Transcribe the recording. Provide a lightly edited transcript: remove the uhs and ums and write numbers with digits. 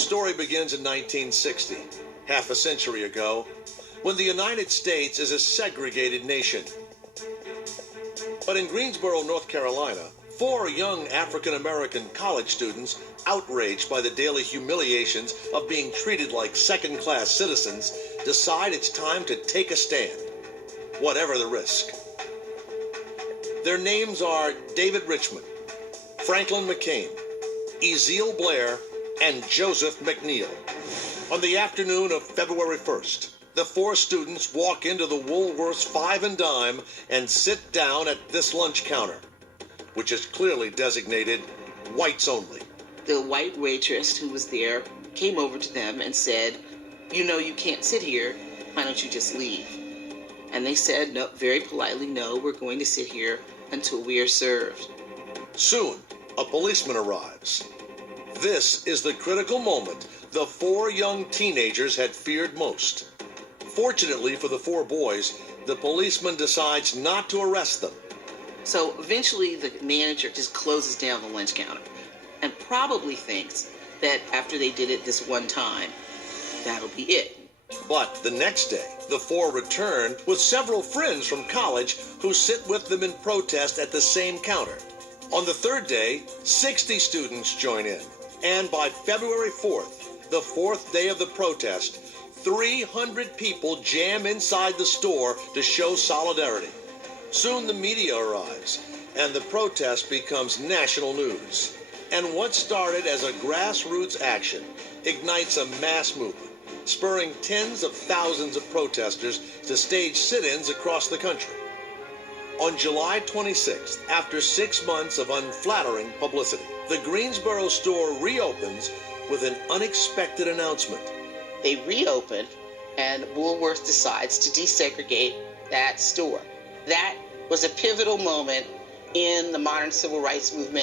story begins in 1960, half a century ago, when the United States is a segregated nation. But in Greensboro, North Carolina, 4 young African-American college students, outraged by the daily humiliations of being treated like second-class citizens, decide it's time to take a stand, whatever the risk. Their names are David Richmond, Franklin McCain, Ezell Blair, and Joseph McNeil. On the afternoon of February 1st, the 4 students walk into the Woolworth's Five and Dime and sit down at this lunch counter, which is clearly designated whites only. The white waitress who was there came over to them and said, "You know you can't sit here. Why don't you just leave?" And they said, no, very politely, "No, we're going to sit here until we are served." Soon, a policeman arrives. This is the critical moment the 4 young teenagers had feared most. Fortunately for the 4 boys, the policeman decides not to arrest them. So eventually the manager just closes down the lunch counter and probably thinks that after they did it this one time, that'll be it. But the next day, the 4 return with several friends from college who sit with them in protest at the same counter. On the 3rd day, 60 students join in. And by February 4th, the 4th day of the protest, 300 people jam inside the store to show solidarity. Soon the media arrives, and the protest becomes national news. And what started as a grassroots action ignites a mass movement, spurring tens of thousands of protesters to stage sit-ins across the country. On July 26th, after 6 months of unflattering publicity, the Greensboro store reopens with an unexpected announcement. They reopen, and Woolworth decides to desegregate that store. That was a pivotal moment in the modern civil rights movement.